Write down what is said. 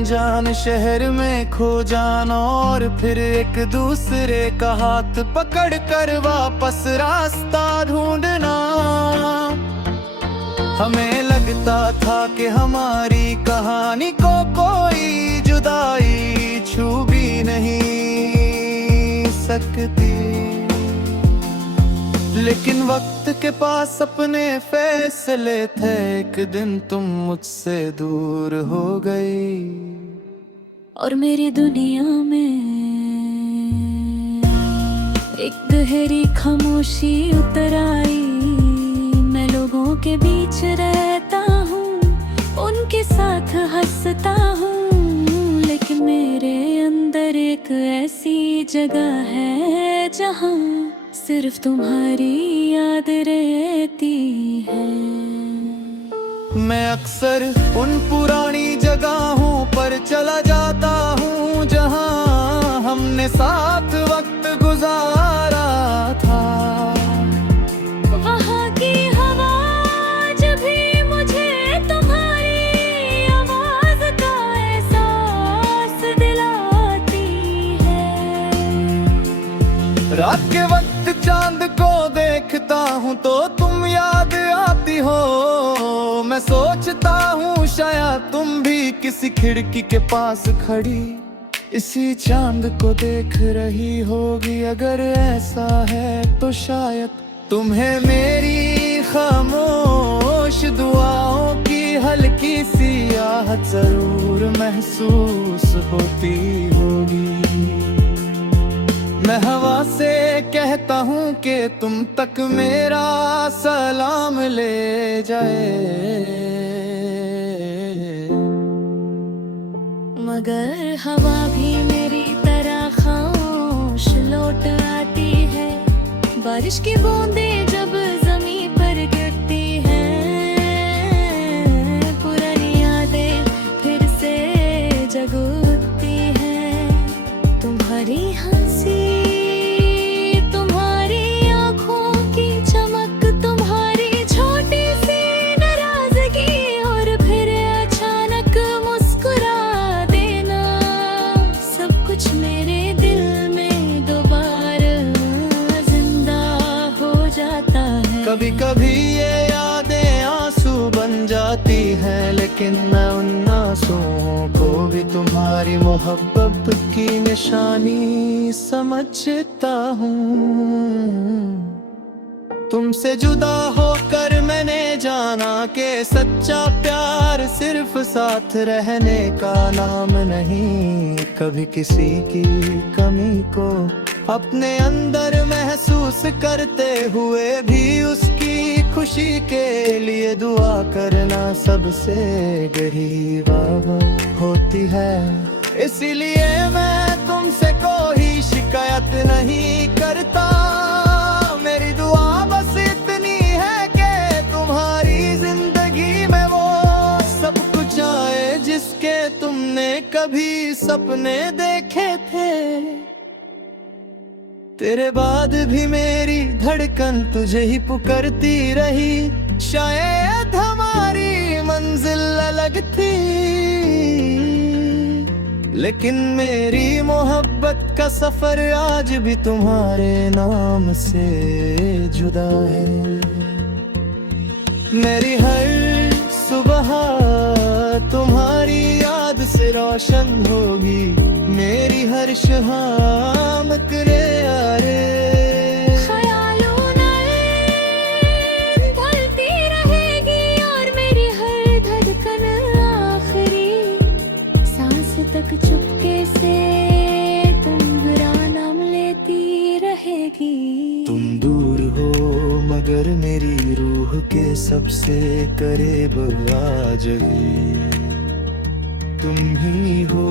जान शहर में खो जाना और फिर एक दूसरे का हाथ पकड़ कर वापस रास्ता ढूंढना। हमें लगता था कि हमारी कहानी को कोई जुदाई छू भी नहीं सकती, लेकिन वक्त के पास अपने फैसले थे। एक दिन तुम मुझसे दूर हो गई और मेरी दुनिया में एक गहरी खामोशी उतर आई। मैं लोगों के बीच रहता हूँ, उनके साथ हंसता हूँ, लेकिन मेरे अंदर एक ऐसी जगह है जहाँ सिर्फ तुम्हारी याद रहती है। मैं अक्सर उन पुरानी जगहों पर चला जाता हूँ जहाँ हमने साथ वक्त गुजारा था। वहाँ की हवा जब भी मुझे तुम्हारी आवाज का एहसास दिलाती है। रात के वक्त चांद को देखता हूँ तो तुम याद आती हो। मैं सोचता हूँ शायद तुम भी किसी खिड़की के पास खड़ी इसी चांद को देख रही होगी। अगर ऐसा है तो शायद तुम्हें मेरी खामोश दुआओं की हल्की सी आहट जरूर महसूस होती होगी। मैं हवा से कहता हूँ कि तुम तक मेरा सलाम ले जाए, मगर हवा भी मेरी तरह खामोश लौट आती है। बारिश की बूंदें जब ज़मीन पर गिरती हैं, पुरानी यादें फिर से जग उठती हैं। तुम्हारी हंसी, तुम्हारी आँखों की चमक, तुम्हारी छोटी सी नाराज़गी और फिर अचानक मुस्कुरा देना, सब कुछ मेरे दिल में दोबारा जिंदा हो जाता है। कभी कभी ये यादें आंसू बन जाती हैं, लेकिन मैं उन आंसुओं को भी तुम्हारी मोहब्बत की निशानी समझता हूँ। तुमसे जुदा होकर मैंने जाना कि सच्चा प्यार सिर्फ साथ रहने का नाम नहीं। कभी किसी की कमी को अपने अंदर महसूस करते हुए भी उसकी खुशी के लिए दुआ करना सबसे गहरी बात होती है। इसीलिए मैं तुमसे कोई शिकायत नहीं करता। मेरी दुआ बस इतनी है कि तुम्हारी जिंदगी में वो सब कुछ आए जिसके तुमने कभी सपने देखे थे। तेरे बाद भी मेरी धड़कन तुझे ही पुकारती रही। शायद हमारी मंजिल अलग थी, लेकिन मेरी मोहब्बत का सफर आज भी तुम्हारे नाम से जुदा है। मेरी हर सुबह तुम्हारी याद से रोशन होगी, मेरी हर शाम करे यारे। ख्यालों में ढलती रहेगी और मेरी हर धड़कन आखिरी सांस तक चुपके से तुम्हारा नाम लेती रहेगी। तुम दूर हो मगर मेरी रूह के सबसे करीब आज तुम ही हो।